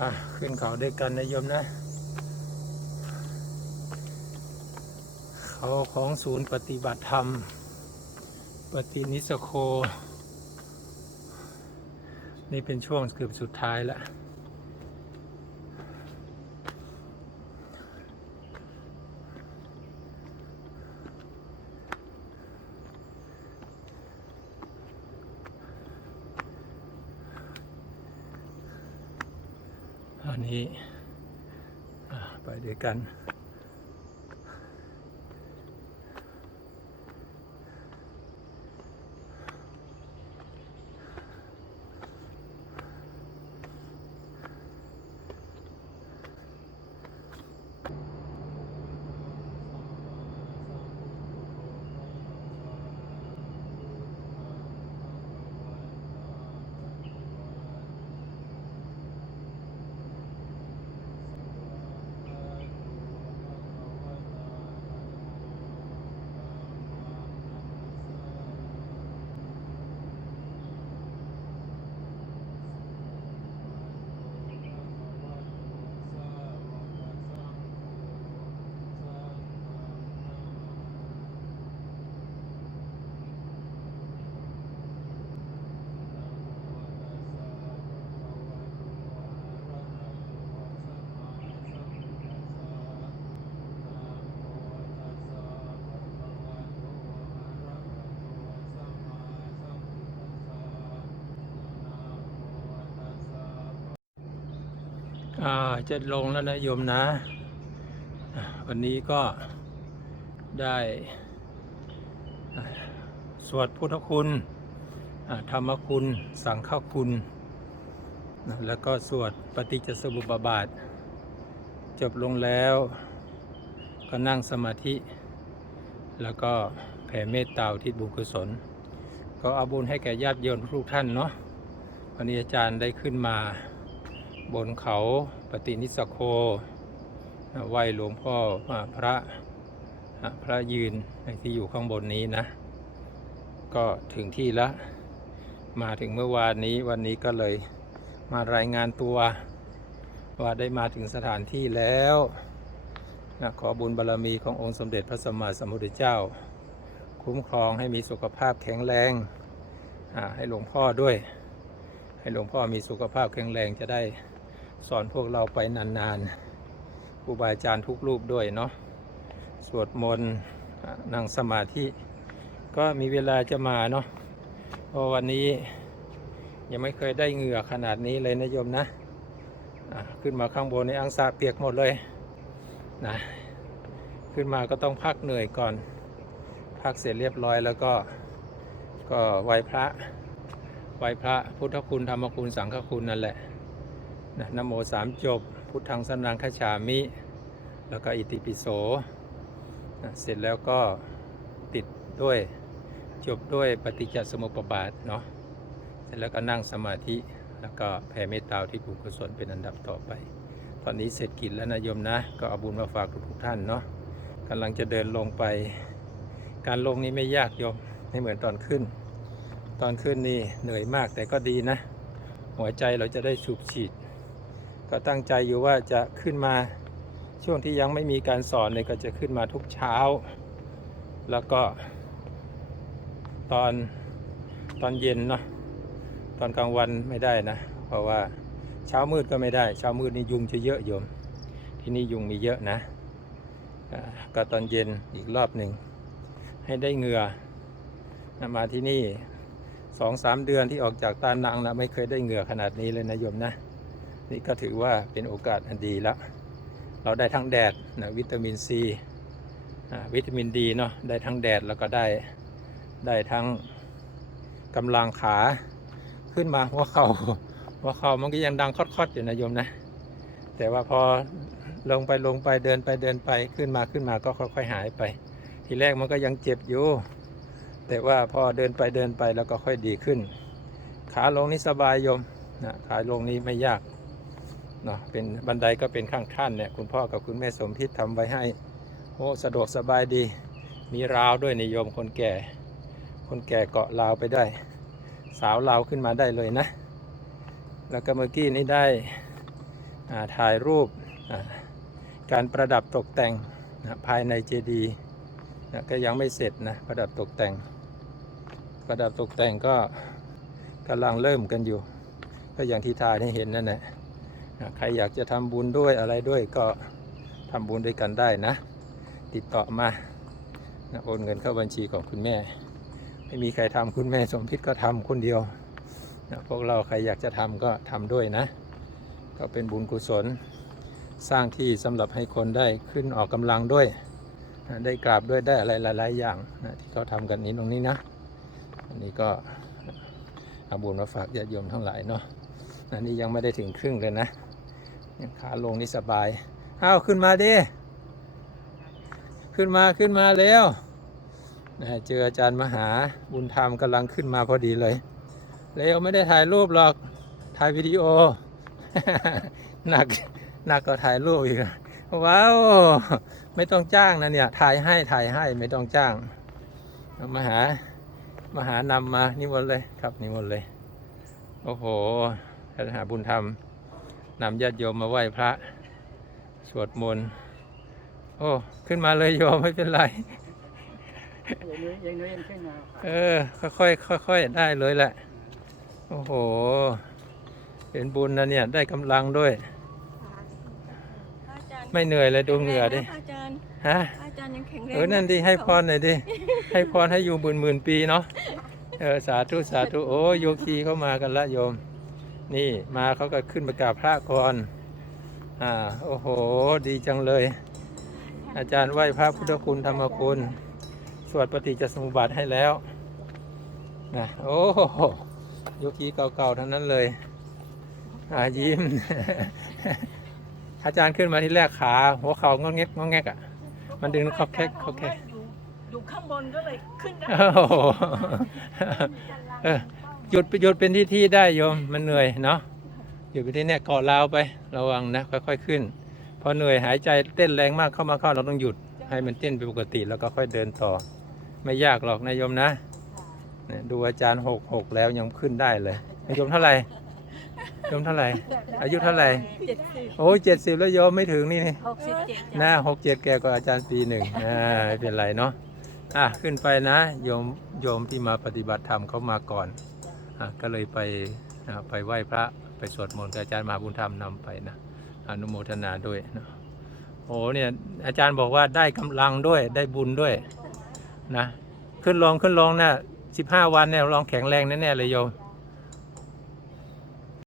อะขึ้นเขาด้วยกันนะโยมนะ เขาของศูนย์ปฏิบัติธรรม ปฏินิสโค นี่เป็นช่วงเกือบสุดท้ายแล้ว อันนี้ไปด้วยกัน อ่าจะลงแล้วนะโยมนะ วันนี้ก็ได้สวดพุทธคุณธรรมคุณ สังฆคุณ แล้วก็สวดปฏิจจสมุปบาท จบลงแล้ว ก็นั่งสมาธิ แล้วก็แผ่เมตตาอุที่บุญกุศล ก็เอาบุญให้แก่ญาติโยมทุกท่านเนาะวันนี้อาจารย์ได้ขึ้นมา บนเขาปฏินิสโคไหวหลวงพ่อพระพระยืนที่อยู่ข้างบนนี้นะ ก็ถึงที่ล้วมาถึงเมื่อวานนี้วันนี้ก็เลยมารายงานตัว ว่าได้มาถึงสถานที่แล้วนะขอบุญบารรมีขององค์สมเด็จพระสัมมาสัมพุทธเจ้า คุ้มครองให้มีสุขภาพแข็งแรงให้หลวงพ่อด้วย ให้หลวงพ่อมีสุขภาพแข็งแรงจะได้ สอนพวกเราไปนานๆครูบาอาจารย์ทุกรูปด้วยเนาะสวดมนต์อ่านั่งสมาธิ ก็มีเวลาจะมาเนาะเพราะวันนี้ยังไม่เคยได้เหงื่อขนาดนี้เลยนะโยมนะขึ้นมาข้างบนในอังสาเปียกหมดเลยนะขึ้นมาก็ต้องพักเหนื่อยก่อน พักเสร็จเรียบร้อยแล้วก็ก็ไหว้พระไหว้พระพุทธคุณธรรมคุณสังฆคุณนั่นแหละ นะนโมสามจบ พุทธังสนังคฉามิ แล้วก็อิติปิโสนะเสร็จแล้วก็ติดด้วยจบด้วยปฏิจจสมุปบาทเนาะเสร็จแล้วก็นั่งสมาธิแล้วก็แผ่เมตตาที่บุญกุศลเป็นอันดับต่อไป ตอนนี้เสร็จกิจแล้วนะโยมนะ ก็เอาบุญมาฝากทุกท่านเนาะกำลังจะเดินลงไป การลงนี้ไม่ยากโยมไม่เหมือนตอนขึ้น ตอนขึ้นนี่เหนื่อยมากแต่ก็ดีนะ หัวใจเราจะได้สูบฉีด ก็ตั้งใจอยู่ว่าจะขึ้นมาช่วงที่ยังไม่มีการสอนเนี่ยก็จะขึ้นมาทุกเช้า แล้วก็ ตอนตอนเย็นเนาะตอนกลางวันไม่ได้นะ เพราะว่าเช้ามืดก็ไม่ได้ เช้ามืดนี่ยุงจะเยอะโยม ที่นี่ยุงมีเยอะนะก็ตอนเย็นอีกรอบหนึ่งให้ได้เหงื่อนะมาที่นี่สองสามเดือนที่ออกจากตานังนะไม่เคยได้เหงื่อขนาดนี้เลยนะโยมนะ นี่ก็ถือว่าเป็นโอกาสอันดีแล้ว เราได้ทั้งแดดนะวิตามินซีวิตามินดีเนาะได้ทั้งแดดแล้วก็ได้ได้ทั้งกำลังขาขึ้นมาหัวเข่าหัวเข่ามันก็ยังดังคอดๆอยู่นะโยมนะ แต่ว่าพอลงไปลงไปเดินไปเดินไปขึ้นมาขึ้นมาก็ค่อยๆหายไป ทีแรกมันก็ยังเจ็บอยู่ แต่ว่าพอเดินไปเดินไปแล้วก็ค่อยดีขึ้น ขาลงนี่สบายโยมนะขาลงนี้ไม่ยาก เนาะเป็นบันไดก็เป็นข้างท่านเนี่ยคุณพ่อกับคุณแม่สมพิษทำไว้ให้โอ้สะดวกสบายดี มีราวด้วยนิยมคนแก่ คนแก่เกาะราวไปได้ สาวราวขึ้นมาได้เลยนะ แล้วก็เมื่อกี้นี้ได้ถ่ายรูปการประดับตกแต่งนะภายในเจดีย์นะก็ยังไม่เสร็จนะประดับตกแต่ง ประดับตกแต่งก็กำลังเริ่มกันอยู่ ก็อย่างที่ถ่ายให้เห็นนั่นแหละ ใครอยากจะทำบุญด้วยอะไรด้วยก็ทำบุญด้วยกันได้นะ ติดต่อมานะโอนเงินเข้าบัญชีของคุณแม่ ไม่มีใครทำคุณแม่สมพิษก็ทำคนเดียวนะพวกเราใครอยากจะทำก็ทำด้วยนะ ก็เป็นบุญกุศล สร้างที่สำหรับให้คนได้ขึ้นออกกำลังด้วยนะได้กราบด้วยได้อะไรหลาย ๆ อย่างนะที่เขาทำกันนี้ตรงนี้นะอันนี้ก็เอาบุญมาฝากญาติโยมทั้งหลายเนาะอันนี้ยังไม่ได้ถึงครึ่งเลยนะ ขาลงนี่สบายอ้าวขึ้นมาดิขึ้นมาขึ้นมาเร็วนะเจออาจารย์มหาบุญธรรมกำลังขึ้นมาพอดีเลยเร็วไม่ได้ถ่ายรูปหรอกถ่ายวิดีโอ หนักหนักก็ถ่ายรูปอีกว้าวไม่ต้องจ้างนะเนี่ยถ่ายให้ถ่ายให้ไม่ต้องจ้างมหามหานำมานิมนต์เลยครับนิมนต์เลย โอ้โหท่านหาบุญธรรม นำญาติโยมมาไหว้พระ สวดมนต์โอ้ขึ้นมาเลยโยมไม่เป็นไรยังน้อยยังน้อยยังขึ้นมาเออ ค่อยๆค่อยๆได้เลยแหละ โอ้โห เป็นบุญนะเนี่ย ได้กำลังด้วยอาจารย์ไม่เหนื่อยเลยดูเหงื่อดิอาจารย์ฮะอาจารย์ยังแข็งแรงเออนั่นดิให้พรหน่อยดิให้พรให้อยู่หมื่นหมื่นปีเนาะเออสาธุสาธุโอ้โยคีเข้ามากันละโยม นี่มาเขาก็ขึ้นมากราบพระก่อนอ่าโอ้โห ดีจังเลย อาจารย์ไหว้พระพุทธคุณธรรมคุณ สวดปฏิจจสมุปบาทให้แล้วนะโอ้โหโยคีเก่าๆทั้งนั้นเลยอ่ายิ้ม อาจารย์ขึ้นมาที่แรกขา หัวเข่างอแงกงอแงกอะ มันดึงเขาแคกเขาแคกอยู่อยู่ข้างบนก็เลยขึ้นได้โอ้โหเออหยุดไปหยุดเป็นที่ที่ได้โยมมันเหนื่อยเนาะหยุดไปที่เนี่ยเกาะราวไประวังนะค่อยๆขึ้นพอเหนื่อยหายใจเต้นแรงมากเข้ามาเข้าเราต้องหยุดให้มันเต้นเป็นปกติแล้วก็ค่อยเดินต่อ ไม่ยากหรอกนายโยมนะเนี่ยดูอาจารย์หกหกแล้วยังขึ้นได้เลยนายโยมเท่าไหร่โยมเท่าไหร่ อายุเท่าไหร่เจ็ดสิบโอ้ยเจ็ดสิบแล้วโยมไม่ถึงนี่นี่หกสิบเจ็ดหน้าหกเจ็ดแกกว่าอาจารย์ปีหนึ่งอ่าไม่เป็นไรเนาะอะขึ้นไปนะโยมโยมที่มาปฏิบัติธรรมเขามาก่อนอะ ก็เลยไปไปไหว้พระไปสวดมนต์กับอาจารย์มหาบุญธรรมนำไปนะอนุโมทนาด้วยนะโอ้เนี่ยอาจารย์บอกว่าได้กำลังด้วยได้บุญด้วยนะขึ้นลงขึ้นลงนะสิบห้าวันเนี่ยลองแข็งแรงแน่ๆเลยโยม